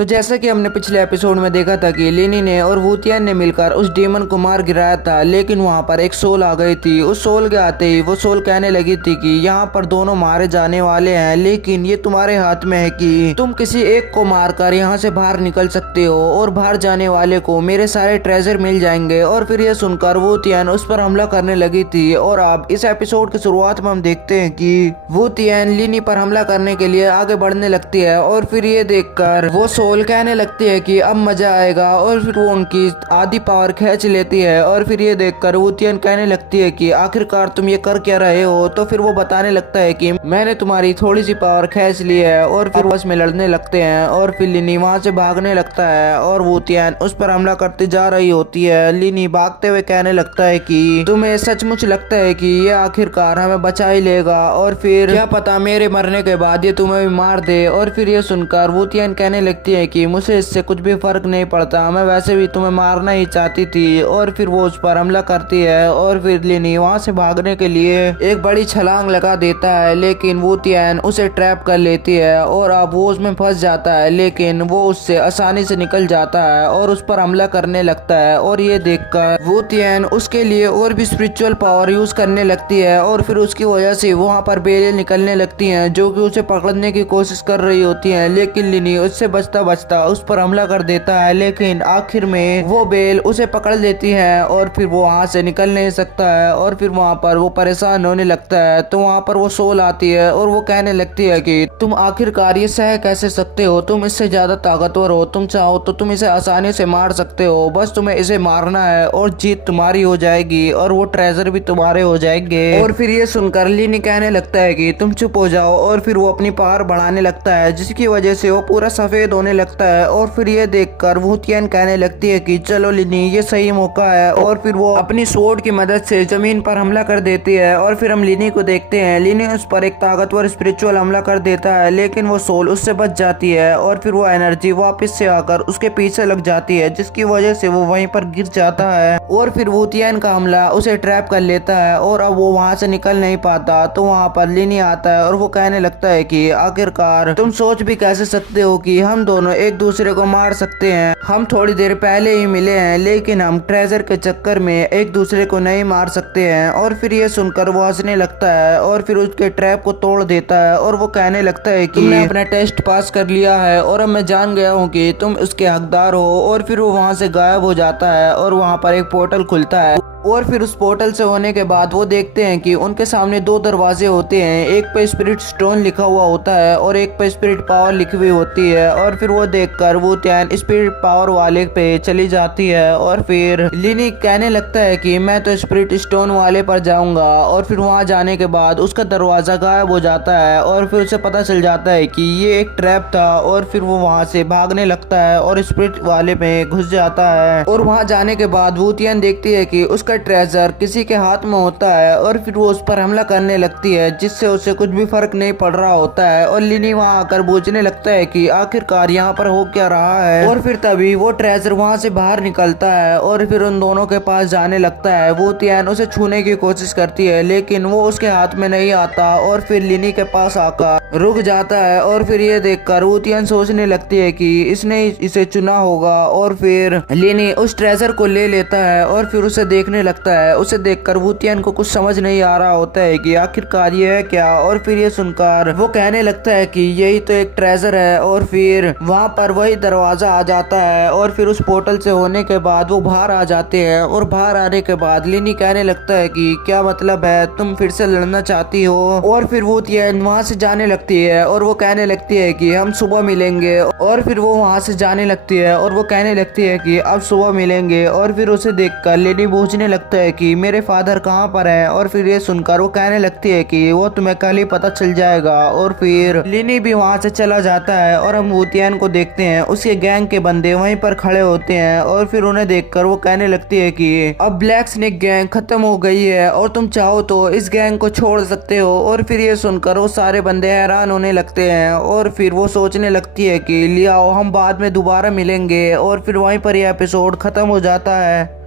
तो जैसा कि हमने पिछले एपिसोड में देखा था कि लिनी ने और वुतियन ने मिलकर उस डेमन को मार गिराया था, लेकिन वहां पर एक सोल आ गई थी। उस सोल के आते ही वो सोल कहने लगी थी कि यहाँ पर दोनों मारे जाने वाले हैं, लेकिन ये तुम्हारे हाथ में है कि तुम किसी एक को मारकर यहाँ से बाहर निकल सकते हो और बाहर जाने वाले को मेरे सारे ट्रेजर मिल जाएंगे। और फिर ये सुनकर वुतियन उस पर हमला करने लगी थी। और अब इस एपिसोड की शुरुआत में हम देखते हैं कि वुतियन लिनी पर हमला करने के लिए आगे बढ़ने लगती है और फिर ये देखकर वो सोल कहने लगती है कि अब मजा आएगा और फिर वो उनकी आधी पावर खींच लेती है। और फिर ये देखकर वुतियन कहने लगती है कि आखिरकार तुम ये कर क्या रहे हो। तो फिर वो बताने लगता है कि मैंने तुम्हारी थोड़ी सी पावर खींच ली है। और फिर बस में लड़ने लगते हैं और फिर लिनी वहां से भागने लगता है और वुतियन उस पर हमला करती जा रही होती है। लिनी भागते हुए कहने लगता है कि तुम्हें सचमुच लगता है कि ये आखिरकार हमें बचा ही लेगा और फिर क्या पता मेरे मरने के बाद ये तुम्हें भी मार दे। और फिर ये सुनकर वुतियन कहने लगती है कि मुझे इससे कुछ भी फर्क नहीं पड़ता, मैं वैसे भी तुम्हें मारना ही चाहती थी। और फिर वो उस पर हमला करती है और फिर लिनी वहां से भागने के लिए एक बड़ी छलांग लगा देता है, लेकिन वुतियन उसे ट्रैप कर लेती है और अब वो उसमें फंस जाता है, लेकिन वो उससे आसानी से निकल जाता है और उस पर हमला करने लगता है। और ये देखकर वुतियन उसके लिए और भी स्पिरिचुअल पावर यूज करने लगती है और फिर उसकी वजह से वहां पर बेलें निकलने लगती हैं जो कि उसे पकड़ने की कोशिश कर रही होती हैं, लेकिन लिनी उससे बचता बचता उस पर हमला कर देता है। लेकिन आखिर में वो बेल उसे पकड़ लेती है और फिर वो वहां से निकल नहीं सकता है और फिर वहां पर वो परेशान होने लगता है। तो वहां पर वो सोल आती है और वो कहने लगती है कि तुम आखिरकार ये सह कैसे सकते हो, तुम इससे ज्यादा ताकतवर हो, तुम चाहो तो तुम इसे आसानी से मार सकते हो, बस तुम्हें इसे मारना है और जीत तुम्हारी हो जाएगी और वो ट्रेजर भी तुम्हारे हो जाएंगे। और फिर ये सुनकर लिनी कहने लगता है कि तुम चुप हो जाओ और फिर वो अपनी पावर बढ़ाने लगता है, जिसकी वजह से वो पूरा सफेद होने लगता है। और फिर ये देखकर वुतियन कहने लगती है कि चलो लिनी ये सही मौका है। और फिर वो अपनी स्वॉर्ड की मदद से जमीन पर हमला कर देती है और फिर हम लिनी को देखते हैं। लिनी उस पर एक ताकतवर स्पिरिचुअल हमला कर देता है, लेकिन वो सोल उससे बच जाती है और फिर वो एनर्जी वापस से आकर उसके पीछे लग जाती है, जिसकी वजह से वो वहीं पर गिर जाता है। और फिर वुतियन का हमला उसे ट्रैप कर लेता है और अब वो वहां से निकल नहीं पाता। तो वहां पर लिनी आता है और वो कहने लगता है कि आखिरकार तुम सोच भी कैसे सकते हो कि हम दोनों एक दूसरे को मार सकते हैं, हम थोड़ी देर पहले ही मिले हैं, लेकिन हम ट्रेजर के चक्कर में एक दूसरे को नहीं मार सकते हैं। और फिर ये सुनकर वो हंसने लगता है और फिर उसके ट्रैप को तोड़ देता है और वो कहने लगता है कि तुमने अपना टेस्ट पास कर लिया है और अब मैं जान गया हूँ कि तुम उसके हकदार हो। और फिर वो वहां से गायब हो जाता है और वहां पर एक पोर्टल खुलता है और फिर उस पोर्टल से होने के बाद वो देखते हैं कि उनके सामने दो दरवाजे होते हैं, एक पे स्पिरिट स्टोन लिखा हुआ होता है और एक पे स्पिरिट पावर लिखी हुई होती है। और फिर वो देखकर वुतियन स्पिरिट पावर वाले पे चली जाती है और फिर लिनी कहने लगता है कि मैं तो स्पिरिट स्टोन वाले पर जाऊंगा। और फिर वहां जाने के बाद उसका दरवाजा गायब हो जाता है और फिर उसे पता चल जाता है कि ये एक ट्रैप था और फिर वो वहां से भागने लगता है और स्पिरिट वाले में घुस जाता है। और वहां जाने के बाद वुतियन देखती है कि उसका ट्रेजर किसी के हाथ में होता है और फिर वो उस पर हमला करने लगती है, जिससे उसे कुछ भी फर्क नहीं पड़ रहा होता है। और लिनी वहां आकर पूछने लगता है कि आखिरकार यहाँ पर हो क्या रहा है। और फिर तभी वो ट्रेजर वहां से बाहर निकलता है और फिर उन दोनों के पास जाने लगता है। वुतियन उसे छूने की कोशिश करती है, लेकिन वो उसके हाथ में नहीं आता और फिर लिनी के पास आकर रुक जाता है। और फिर ये देखकर वुतियन सोचने लगती है कि इसने इसे चुना होगा और फिर लिनी उस ट्रेजर को ले लेता है और फिर उसे देखने लगता है। उसे देखकर वुतियन को कुछ समझ नहीं आ रहा होता है कि आखिरकार ये है क्या। और फिर ये सुनकर वो कहने लगता है कि यही तो एक ट्रेजर है। और फिर वहां पर वही दरवाजा आ जाता है और फिर उस पोर्टल से होने के बाद वो बाहर आ जाते हैं। और बाहर आने के बाद लिनी कहने लगता है कि क्या मतलब है, तुम फिर से लड़ना चाहती हो। और फिर वुतियन वहां से जाने लगती है और वो कहने लगती है कि हम सुबह मिलेंगे। और फिर वो वहां से जाने लगती है और वो कहने लगती है कि अब सुबह मिलेंगे। और फिर उसे देखकर लिनी पूछने लगता है कि मेरे फादर कहाँ पर है। और फिर ये सुनकर वो कहने लगती है कि वो तुम्हें कल ही पता चल जाएगा। और फिर लिनी भी वहां से चला जाता है और हम वुतियन को देखते हैं, उसके गैंग के बंदे वहीं पर खड़े होते हैं। और फिर उन्हें देखकर वो कहने लगती है कि अब ब्लैक स्नेक गैंग खत्म हो गई है और तुम चाहो तो इस गैंग को छोड़ सकते हो। और फिर ये सुनकर वो सारे बंदे हैरान होने लगते हैं और फिर वो सोचने लगती है कि लियाओ हम बाद में दोबारा मिलेंगे। और फिर वहीं पर यह एपिसोड खत्म हो जाता है।